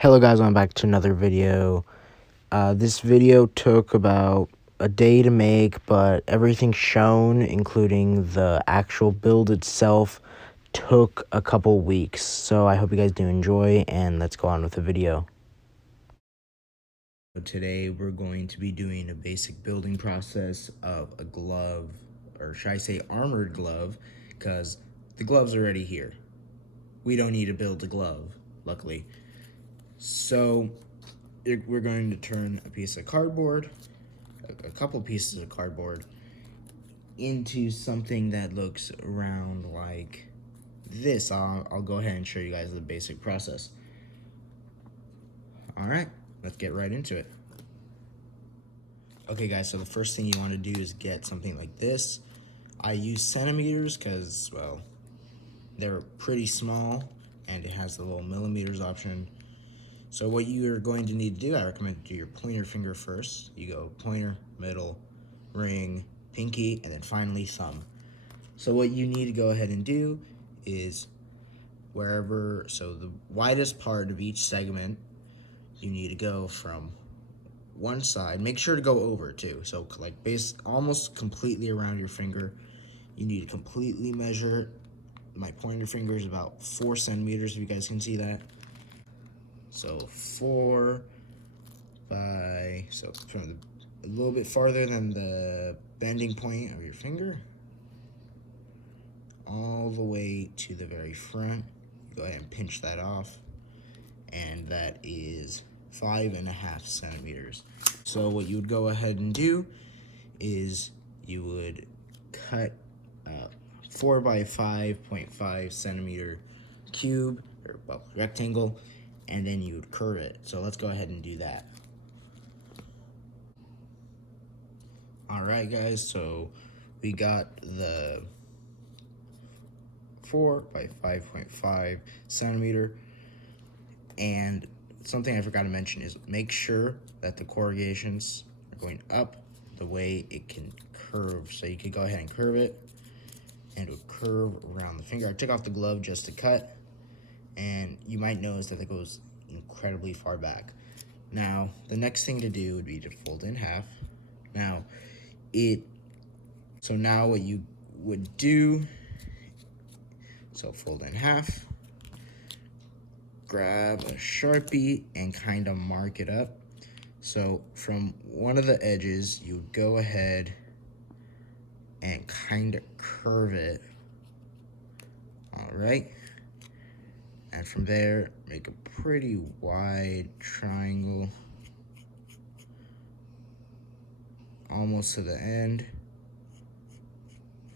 Hello guys, I'm back to another video. This video took about a day to make, but everything shown, including the actual build itself, took a couple weeks. So I hope you guys do enjoy, and let's go on with the video. Today we're going to be doing a basic building process of a glove, or should I say armored glove, because the glove's already here. We don't need to build a glove, luckily. So we're going to turn a piece of cardboard, a couple pieces of cardboard, into something that looks around like this. I'll go ahead and show you guys the basic process. All right, let's get right into it. Okay guys, so the first thing you want to do is get something like this. I use centimeters because, well, they're pretty small and it has the little millimeters option. So what you're going to need to do, I recommend do your pointer finger first. You go pointer, middle, ring, pinky, and then finally thumb. So what you need to go ahead and do is so the widest part of each segment, you need to go from one side. Make sure to go over too. So like almost completely around your finger. You need to completely measure. My pointer finger is about 4 centimeters, if you guys can see that. So 4 by, so from a little bit farther than the bending point of your finger, all the way to the very front. Go ahead and pinch that off, and that is 5.5 centimeters. So what you would go ahead and do is you would cut a 4 by 5.5 centimeter cube, or well, rectangle, and then you would curve it. So let's go ahead and do that. All right, guys, so we got the 4 by 5.5 centimeter, and something I forgot to mention is make sure that the corrugations are going up the way it can curve. So you could go ahead and curve it, and it would curve around the finger. I took off the glove just to cut, and you might notice that it goes incredibly far back. Now, the next thing to do would be to fold in half. Now what you would do, so fold in half, grab a Sharpie and kind of mark it up. So from one of the edges, you would go ahead and kind of curve it. All right. And from there, make a pretty wide triangle almost to the end,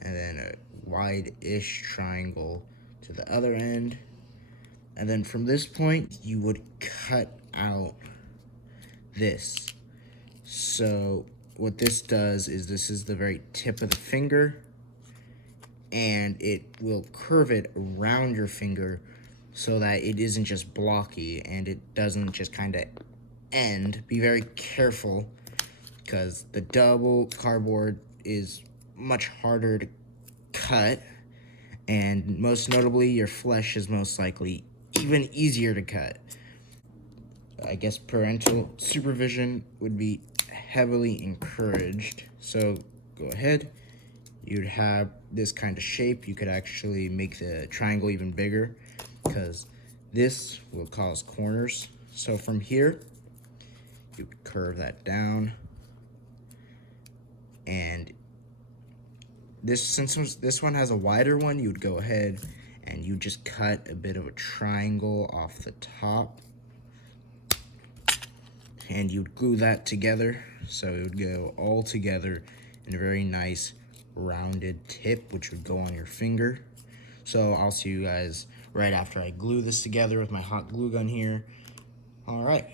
and then a wide-ish triangle to the other end. And then from this point, you would cut out this. So what this does is this is the very tip of the finger, and it will curve it around your finger so that it isn't just blocky and it doesn't just kind of end. Be very careful because the double cardboard is much harder to cut, and most notably your flesh is most likely even easier to cut. I guess parental supervision would be heavily encouraged. So go ahead, you'd have this kind of shape. You could actually make the triangle even bigger because this will cause corners. So from here, you curve that down, and since this one has a wider one, you would go ahead and you just cut a bit of a triangle off the top, and you'd glue that together so it would go all together in a very nice rounded tip, which would go on your finger. So I'll see you guys right after I glue this together with my hot glue gun here. All right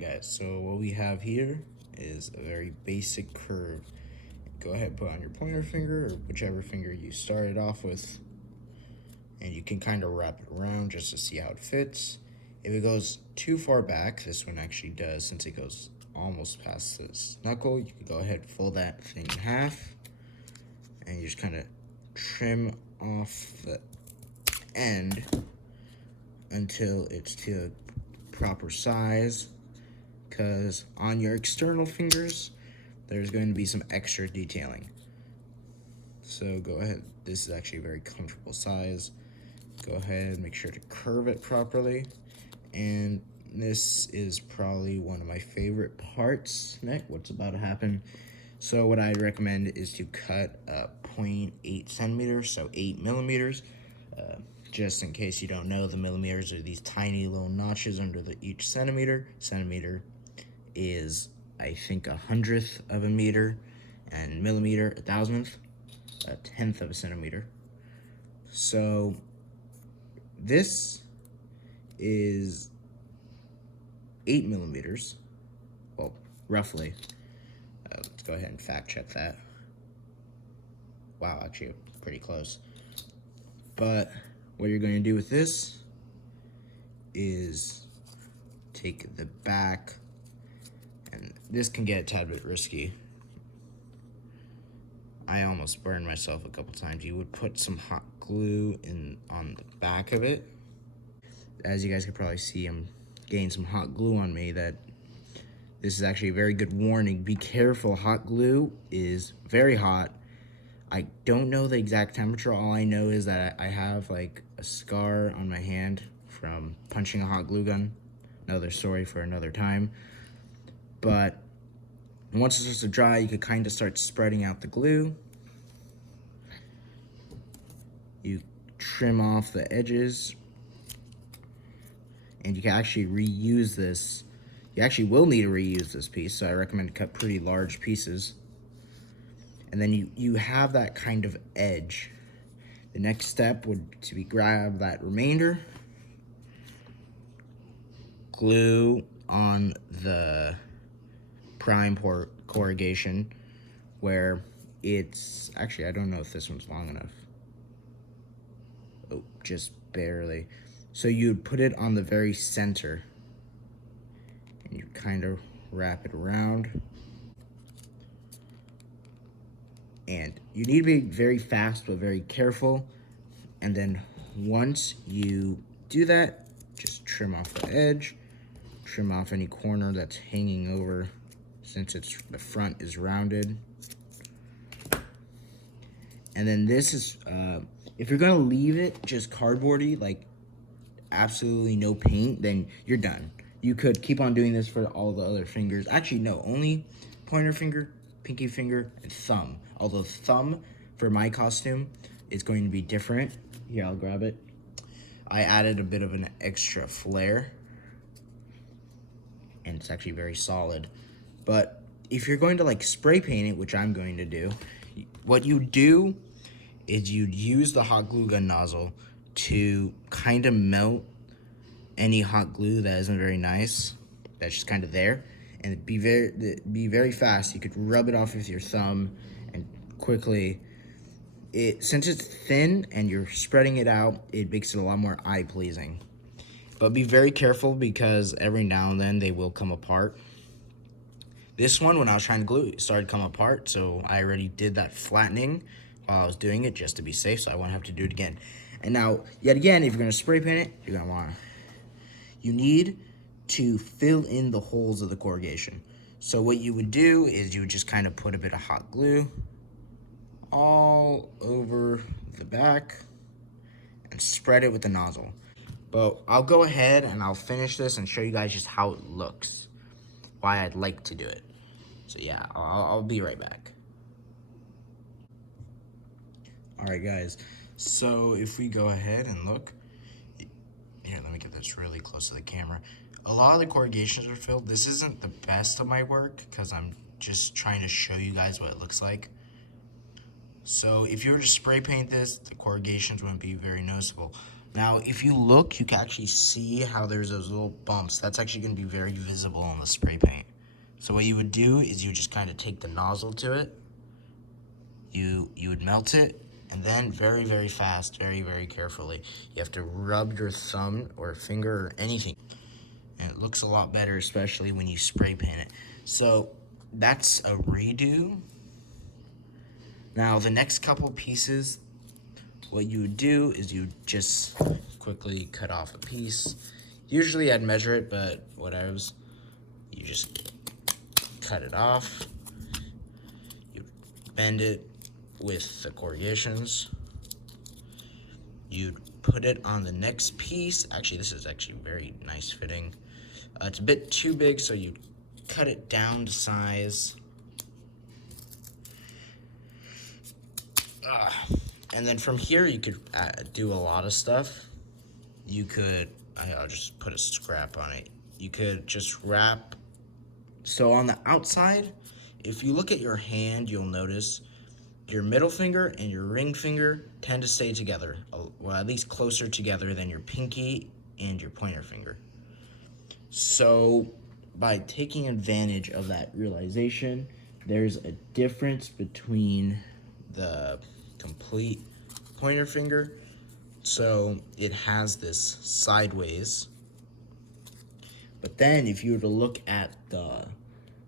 guys, so what we have here is a very basic curve. Go ahead and put on your pointer finger or whichever finger you started off with, and you can kind of wrap it around just to see how it fits. If it goes too far back, this one actually does, since it goes almost past this knuckle, you can go ahead and fold that thing in half, and you just kind of trim off the end until it's to a proper size, because on your external fingers, there's going to be some extra detailing. So go ahead, this is actually a very comfortable size. Go ahead, make sure to curve it properly. And this is probably one of my favorite parts. Nick, what's about to happen? So what I recommend is to cut 0.8 centimeters, so 8 millimeters. Just in case you don't know, the millimeters are these tiny little notches under each centimeter. Centimeter is, I think, 100th of a meter, and millimeter, 1,000th, 1/10 of a centimeter. So this is 8 millimeters, well, roughly. Let's go ahead and fact check that. Wow, actually pretty close. But what you're going to do with this is take the back, and this can get a tad bit risky. I almost burned myself a couple times. You would put some hot glue on the back of it. As you guys can probably see, I'm getting some hot glue on me. This is actually a very good warning. Be careful, hot glue is very hot. I don't know the exact temperature. All I know is that I have like a scar on my hand from punching a hot glue gun. Another story for another time. But once it starts to dry, you could kind of start spreading out the glue. You trim off the edges, and you can actually reuse this. You actually will need to reuse this piece, so I recommend to cut pretty large pieces. And then you have that kind of edge. The next step would to be grab that remainder, glue on the prime corrugation where it's actually, I don't know if this one's long enough. Oh, just barely. So you'd put it on the very center and you kind of wrap it around. And you need to be very fast but very careful. And then once you do that, just trim off the edge, trim off any corner that's hanging over since the front is rounded. And then this is, if you're gonna leave it just cardboardy, like absolutely no paint, then you're done. You could keep on doing this for all the other fingers. Actually, no, only pointer finger, pinky finger, and thumb. Although thumb, for my costume, is going to be different. Here, I'll grab it. I added a bit of an extra flair, and it's actually very solid. But if you're going to like spray paint it, which I'm going to do, what you do is you'd use the hot glue gun nozzle to kind of melt any hot glue that isn't very nice, that's just kind of there, and be very fast. You could rub it off with your thumb and quickly. Since it's thin and you're spreading it out, it makes it a lot more eye-pleasing. But be very careful because every now and then they will come apart. This one, when I was trying to glue it, started to come apart, so I already did that flattening while I was doing it just to be safe, so I won't have to do it again. And now, yet again, if you're gonna spray paint it, you're gonna wanna, you need to fill in the holes of the corrugation. So what you would do is you would just kind of put a bit of hot glue all over the back and spread it with the nozzle. But I'll go ahead and I'll finish this and show you guys just how it looks, why I'd like to do it. So yeah, I'll be right back. All right, guys, so if we go ahead and look, here, let me get this really close to the camera. A lot of the corrugations are filled. This isn't the best of my work because I'm just trying to show you guys what it looks like. So if you were to spray paint this, the corrugations wouldn't be very noticeable. Now, if you look, you can actually see how there's those little bumps. That's actually gonna be very visible on the spray paint. So what you would do is you would just kind of take the nozzle to it, you would melt it, and then very, very fast, very, very carefully, you have to rub your thumb or finger or anything. And it looks a lot better, especially when you spray paint it. So that's a redo. Now the next couple pieces what you would do is you just quickly cut off a piece. Usually I'd measure it, but whatevs. You just cut it off. You bend it with the corrugations. You'd put it on the next piece. Actually, this is actually very nice fitting. It's a bit too big, so you'd cut it down to size. And then from here, you could do a lot of stuff. You could, I'll just put a scrap on it. You could just wrap. So on the outside, if you look at your hand, you'll notice your middle finger and your ring finger tend to stay together, well, at least closer together than your pinky and your pointer finger. So by taking advantage of that realization, there's a difference between the complete pointer finger. So it has this sideways. But then if you were to look at the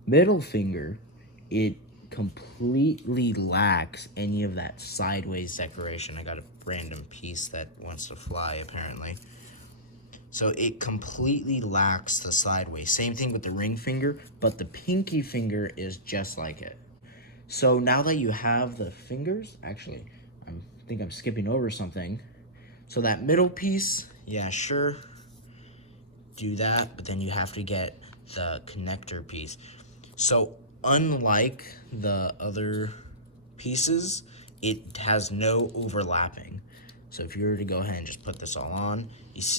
middle finger, it completely lacks any of that sideways decoration. I got a random piece that wants to fly apparently. So it completely lacks the sideways. Same thing with the ring finger, but the pinky finger is just like it. So now that you have the fingers, actually, I think I'm skipping over something. So that middle piece, yeah, sure, do that, but then you have to get the connector piece. So unlike the other pieces, it has no overlapping. So if you were to go ahead and just put this all on,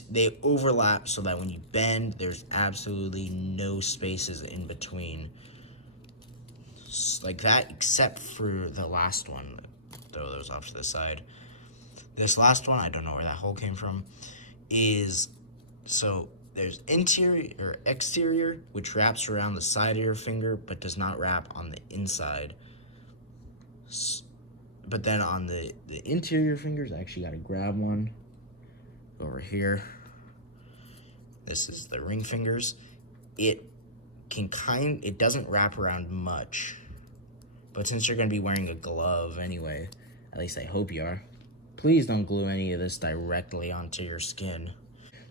they overlap so that when you bend, there's absolutely no spaces in between. Like that, except for the last one. Throw those off to the side. This last one, I don't know where that hole came from, is, so there's interior or exterior, which wraps around the side of your finger, but does not wrap on the inside. But then on the interior fingers, I actually got to grab one over here. This is the ring fingers. It doesn't wrap around much, but since you're going to be wearing a glove anyway, at least I hope you are, please don't glue any of this directly onto your skin.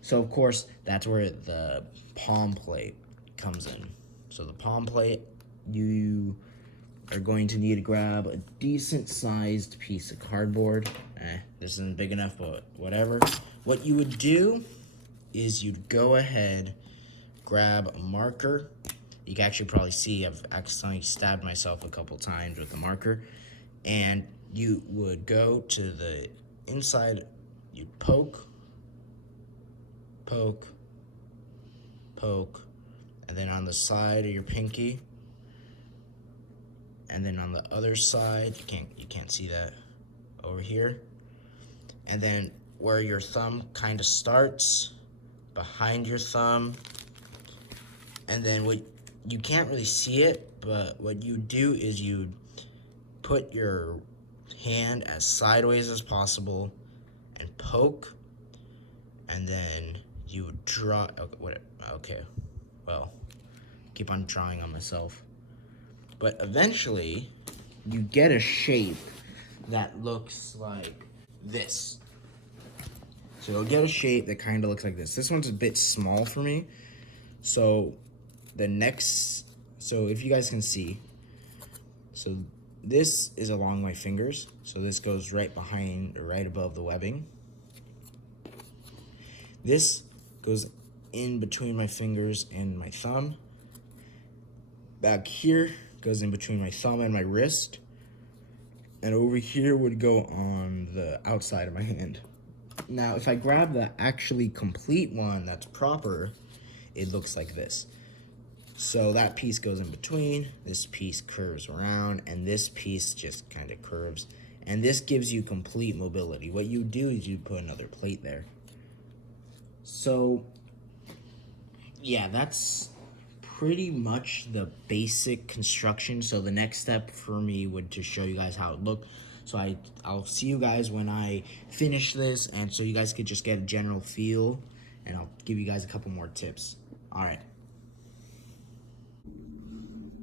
So of course, that's where the palm plate comes in. So the palm plate, you are going to need to grab a decent sized piece of cardboard. This isn't big enough, but whatever. What you would do is you'd go ahead, grab a marker. You can actually probably see I've accidentally stabbed myself a couple times with the marker. And you would go to the inside, you'd poke, poke, poke, and then on the side of your pinky, and then on the other side, you can't see that over here, and then where your thumb kind of starts, behind your thumb, and then what you can't really see it, but what you do is you put your hand as sideways as possible and poke, and then you would draw. Okay, well, keep on drawing on myself. But eventually, you get a shape that looks like this. So you'll get a shape that kind of looks like this. This one's a bit small for me. So so if you guys can see, so this is along my fingers. So this goes right behind or right above the webbing. This goes in between my fingers and my thumb. Back here goes in between my thumb and my wrist. And over here would go on the outside of my hand. Now, if I grab the actually complete one that's proper, it looks like this. So that piece goes in between, this piece curves around, and this piece just kind of curves. And this gives you complete mobility. What you do is you put another plate there. So, yeah, that's pretty much the basic construction. So the next step for me would to show you guys how it looked. So I'll see you guys when I finish this, and so you guys could just get a general feel, and I'll give you guys a couple more tips. All right.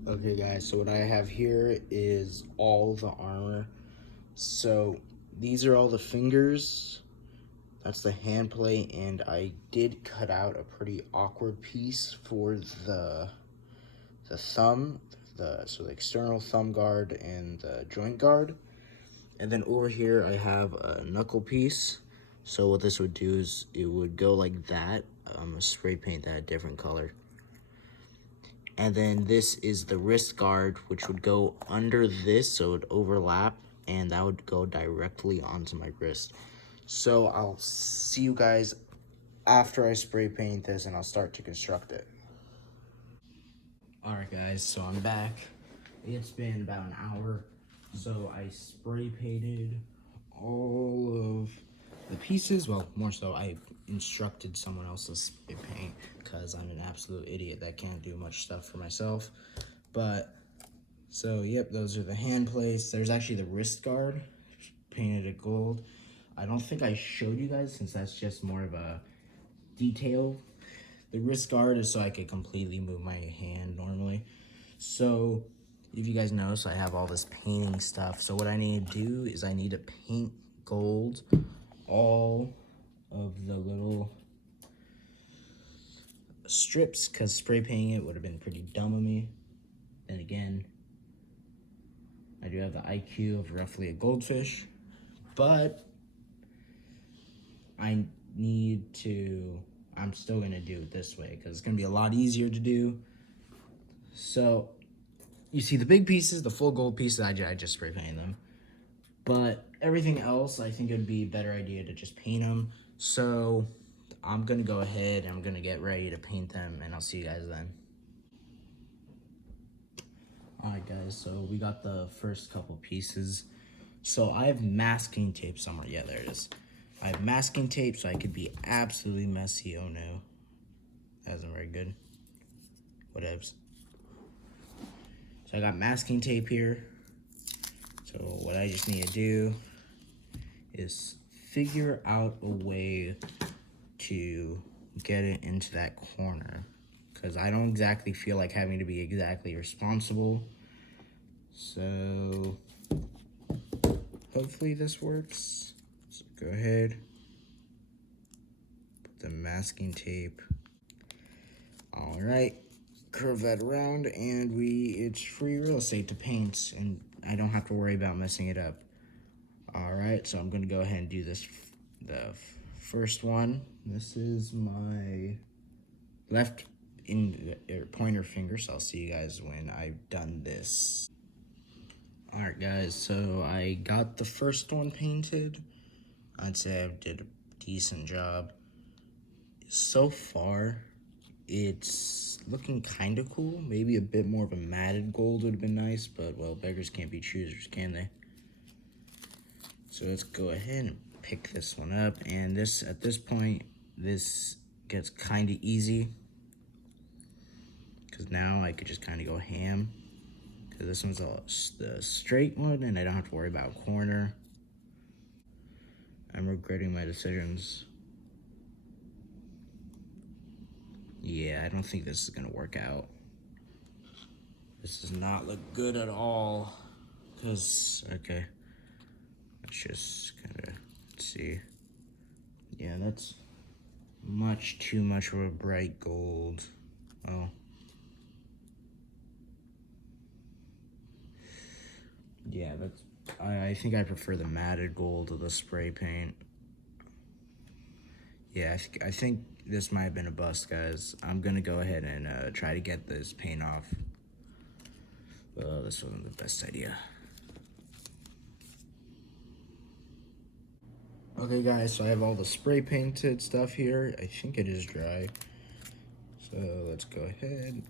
Okay guys, so what I have here is all the armor. So these are all the fingers. That's the hand plate, and I did cut out a pretty awkward piece for the thumb, so the external thumb guard and the joint guard. And then over here I have a knuckle piece. So what this would do is it would go like that. Spray paint that a different color. And then this is the wrist guard, which would go under this, so it would overlap, and that would go directly onto my wrist. So I'll see you guys after I spray paint this, and I'll start to construct it. Alright guys, so I'm back. It's been about an hour. So I spray painted all of the pieces. Well, more so I instructed someone else to spray paint because I'm an absolute idiot that can't do much stuff for myself. But, so yep, those are the hand plates. There's actually the wrist guard, painted it gold. I don't think I showed you guys since that's just more of a detail. The wrist guard is so I could completely move my hand normally. So if you guys notice, I have all this painting stuff. So what I need to do is I need to paint gold all of the little strips, because spray painting it would have been pretty dumb of me. Then again, I do have the IQ of roughly a goldfish, but I'm still gonna do it this way because it's gonna be a lot easier to do. So you see the big pieces, the full gold pieces, I just spray painted them. But everything else, I think it would be a better idea to just paint them. So I'm gonna go ahead and I'm gonna get ready to paint them, and I'll see you guys then. Alright guys, so we got the first couple pieces. So I have masking tape somewhere. Yeah, there it is. I have masking tape so I could be absolutely messy. Oh no. That isn't very good. Whatevs. So I got masking tape here. So what I just need to do is figure out a way to get it into that corner, because I don't exactly feel like having to be exactly responsible. So hopefully this works. So go ahead, put the masking tape. All right, curve that around, and it's free real estate to paint, and I don't have to worry about messing it up. All right, so I'm gonna go ahead and do this. The first one. This is my left pointer finger, so I'll see you guys when I've done this. All right, guys. So I got the first one painted. I'd say I did a decent job. So far, it's looking kind of cool. Maybe a bit more of a matted gold would have been nice, but well, beggars can't be choosers, can they? So let's go ahead and pick this one up. And this, at this point, this gets kind of easy, because now I could just kind of go ham. Because this one's the straight one, and I don't have to worry about corner. I'm regretting my decisions. Yeah, I don't think this is gonna work out. This does not look good at all. Because, okay, let's just kind of see. Yeah, that's much too much of a bright gold. Oh. Yeah, that's, I think I prefer the matted gold to the spray paint. Yeah, I think this might have been a bust, guys. I'm gonna go ahead and try to get this paint off. This wasn't the best idea. Okay, guys, so I have all the spray painted stuff here. I think it is dry. So let's go ahead.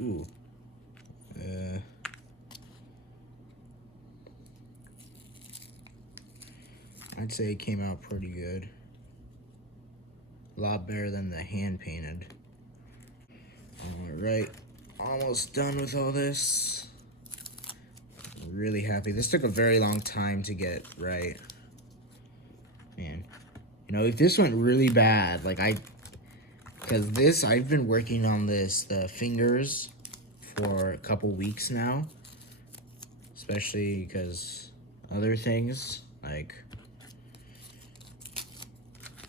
Ooh. I'd say it came out pretty good. A lot better than the hand painted. All right, almost done with all this. I'm really happy. This took a very long time to get right. Man, you know, if this went really bad, like because I've been working on this, the fingers, for a couple weeks now. Especially because other things. Like,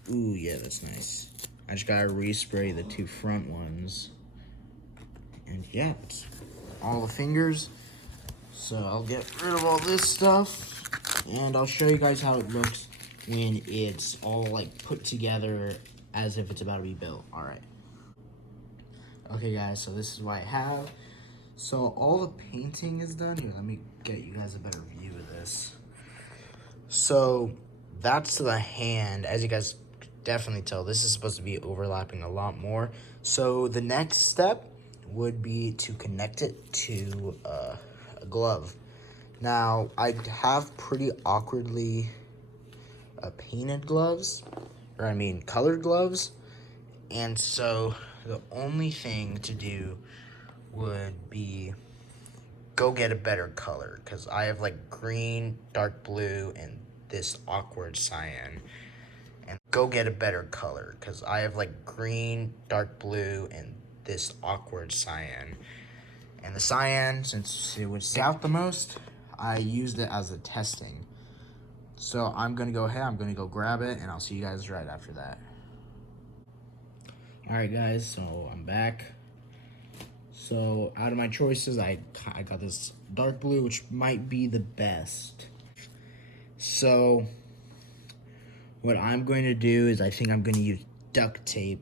ooh, yeah, that's nice. I just gotta respray the 2 front ones. And yeah, it's all the fingers. So I'll get rid of all this stuff, and I'll show you guys how it looks when it's all like put together as if it's about to be built. All right. Okay guys, so this is what I have. So all the painting is done. Here, let me get you guys a better view of this. So that's the hand. As you guys definitely tell, this is supposed to be overlapping a lot more. So the next step would be to connect it to a glove. Now, I have pretty awkwardly painted gloves, or I mean colored gloves, and so the only thing to do would be go get a better color, because I have like green, dark blue, and this awkward cyan. And go get a better color, because I have like green, dark blue, and this awkward cyan. And the cyan, since it would stand out the most, I used it as a testing. So I'm gonna go ahead, I'm gonna go grab it, and I'll see you guys right after that. All right guys, so I'm back. So out of my choices, I got this dark blue, which might be the best. So what I'm going to do is I think I'm gonna use duct tape.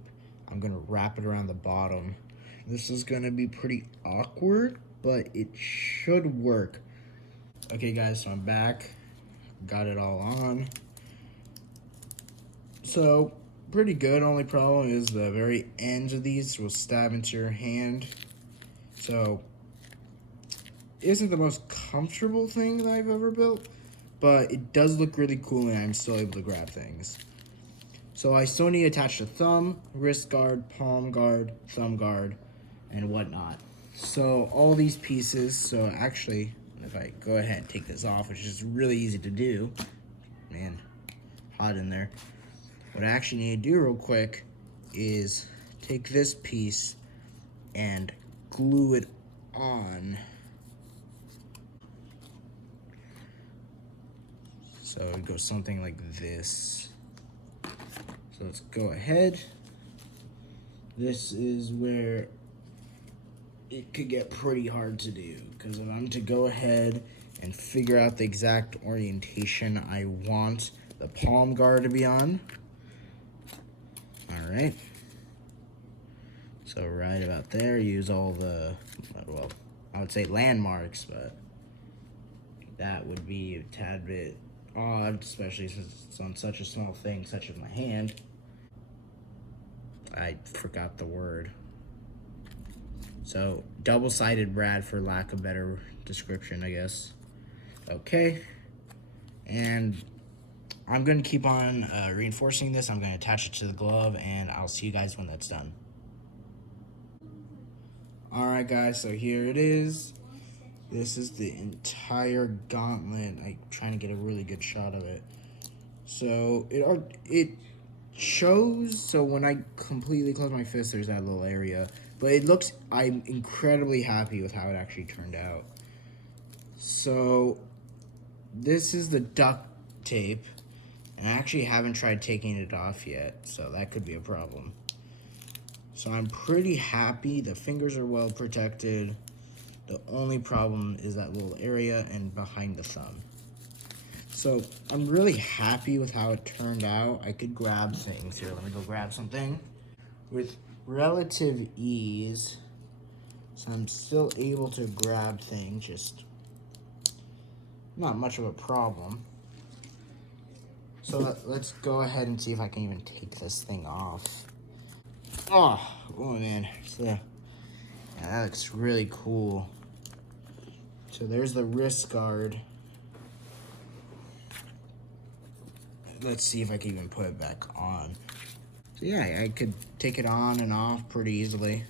I'm gonna wrap it around the bottom. This is gonna be pretty awkward, but it should work. Okay guys, so I'm back. Got it all on. So pretty good. Only problem is the very ends of these will stab into your hand. So it isn't the most comfortable thing that I've ever built, but it does look really cool and I'm still able to grab things. So I still need to attach the thumb, wrist guard, palm guard, thumb guard, and whatnot. So all these pieces, so actually, if I go ahead and take this off, which is really easy to do, man, hot in there. What I actually need to do real quick is take this piece and glue it on. So it goes something like this. So let's go ahead. This is where it could get pretty hard to do, because if I'm to go ahead and figure out the exact orientation I want the palm guard to be on. All right. So right about there, use all the, well, I would say landmarks, but that would be a tad bit odd, especially since it's on such a small thing, such as my hand. I forgot the word. So double-sided brad, for lack of better description, I guess. Okay. And I'm going to keep on reinforcing this. I'm going to attach it to the glove, and I'll see you guys when that's done. All right, guys, so here it is. This is the entire gauntlet. I'm trying to get a really good shot of it. So it shows, so when I completely close my fist, there's that little area. But it looks, I'm incredibly happy with how it actually turned out. So this is the duct tape. And I actually haven't tried taking it off yet, so that could be a problem. So I'm pretty happy. The fingers are well protected. The only problem is that little area and behind the thumb. So I'm really happy with how it turned out. I could grab things here. Let me go grab something. With relative ease, so I'm still able to grab things, just not much of a problem. So let's go ahead and see if I can even take this thing off. Oh man, so yeah, that looks really cool. So there's the wrist guard. Let's see if I can even put it back on. So yeah, I could take it on and off pretty easily.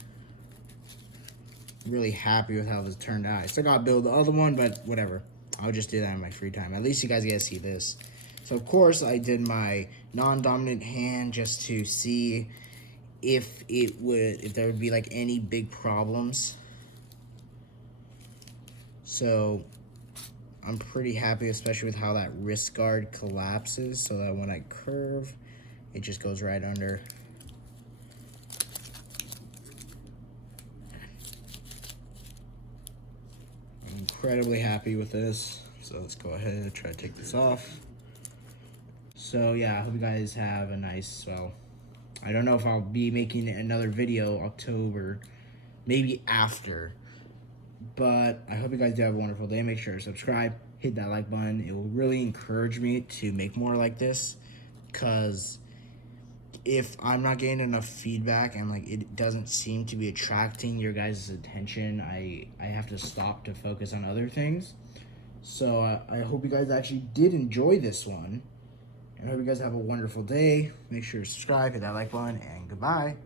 Really happy with how this turned out. I still gotta build the other one, but whatever. I'll just do that in my free time. At least you guys get to see this. So of course I did my non-dominant hand just to see if there would be like any big problems. So I'm pretty happy, especially with how that wrist guard collapses, so that when I curve, it just goes right under. I'm incredibly happy with this. So let's go ahead and try to take this off. So yeah, I hope you guys have a nice, well, I don't know if I'll be making another video October, maybe after. But I hope you guys do have a wonderful day. Make sure to subscribe, hit that like button. It will really encourage me to make more like this, because if I'm not getting enough feedback and like it doesn't seem to be attracting your guys' attention, I have to stop to focus on other things. So I hope you guys actually did enjoy this one. I hope you guys have a wonderful day. Make sure to subscribe, hit that like button, and goodbye.